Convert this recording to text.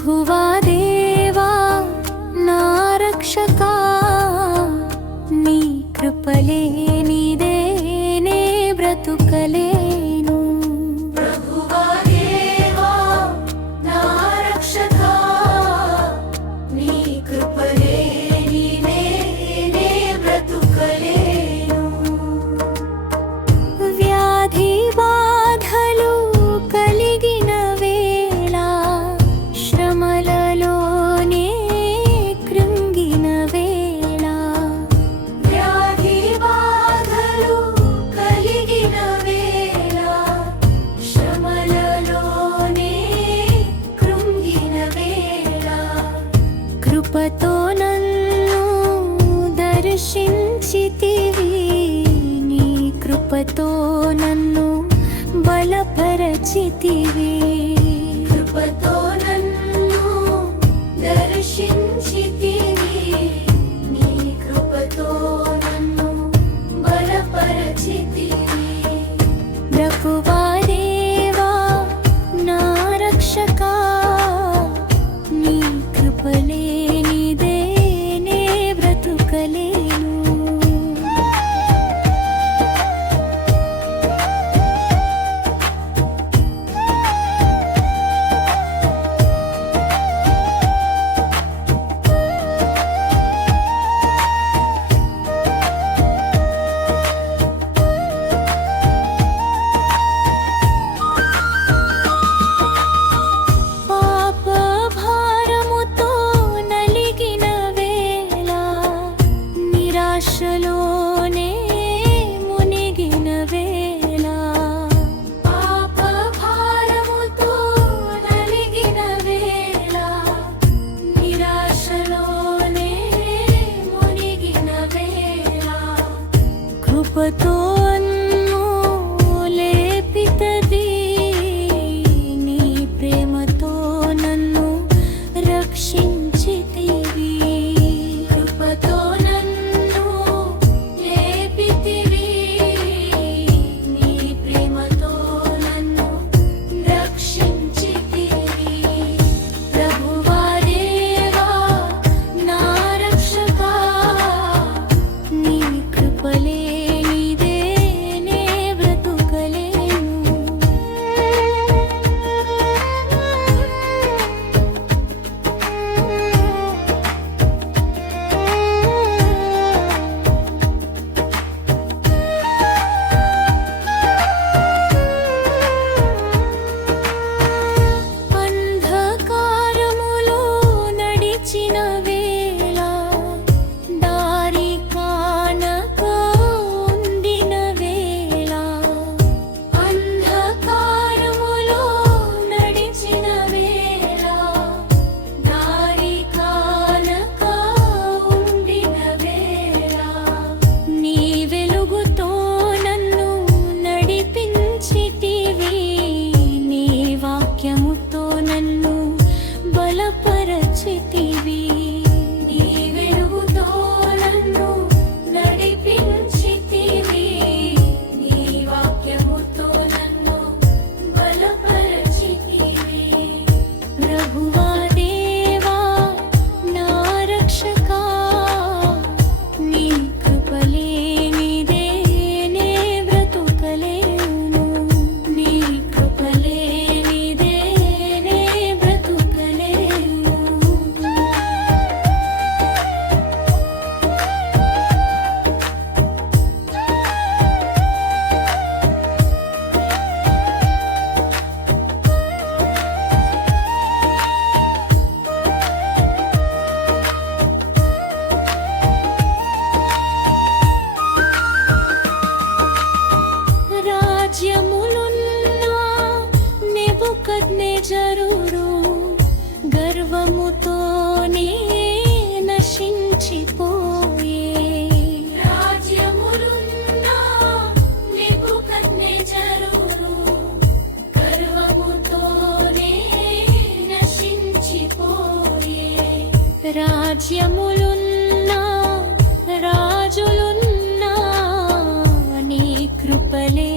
ప్రభువా దేవా నా రక్షకా, నీ కృపలేనిదే నే బ్రతుకలేను. ప్రభువా దేవా నా రక్షకా, నీ కృపలేనిదే నే బ్రతుకలేను. వ్యాధి బాధలు కలిగిన వేళ, శ్రమలలోనే కృంగిన వేళ, వ్యాధి బాధలు కలిగిన వేళ, శ్రమలలోనే కృంగిన వేళ, కృపతో నన్ను దర్శించితివి, నీ కృపతో నన్ను బలపరచితివి. కృపతో నన్ను దర్శించితివి, నీ కృపతో నన్ను బలపరచితివి. ప్రభువా దేవా నా రక్షకా, నీ కృపలేనిదే నే బ్రతుకలేను. పాప భారముతో నలిగిన వేళ, నిరాశలోనే మునిగిన వేళ, పాప భారముతో నలిగిన వేళ, నిరాశలోనే మునిగిన వేళ, కృపతో నన్ను లేపితది, నీ ప్రేమతో నన్ను రక్షించితివి. కృపతో నన్ను లేపితివి, నీ ప్రేమతో నన్ను రక్షించితివి. ప్రభువా దేవా నా రక్షకా, నీ కృపలేనిదే నే బ్రతుకలేను. అంధకారములో నడిచిన వేళ, దారి కానక ఉండిన వేళ, అంధకారములో నడిచిన వేళ, దారి కానక ఉండిన వేళ, నీ వెలుగుతో నన్ను నడిపించితివి, నీ వాక్యముతో నన్ను బలపరచితివి. నీ వెలుగుతో నన్ను నడిపించితివి, నీ వాక్యముతో నన్ను బలపరచితివి. ప్రభువా దేవా నా రక్షకా, నీ కృపలేనిదే నే బ్రతుకలేను. నీ కృపలేనిదే నే బ్రతుకలేను. రాజ్యములున్నా నెబుకద్నెజరుడు గర్వముతోనే నశించిపోయే. రాజ్యములున్నా నెబుకద్నెజరుడు గర్వముతోనే నశించిపోయే. రాజ్యములున్నా రాజులున్నా నీ కృపలే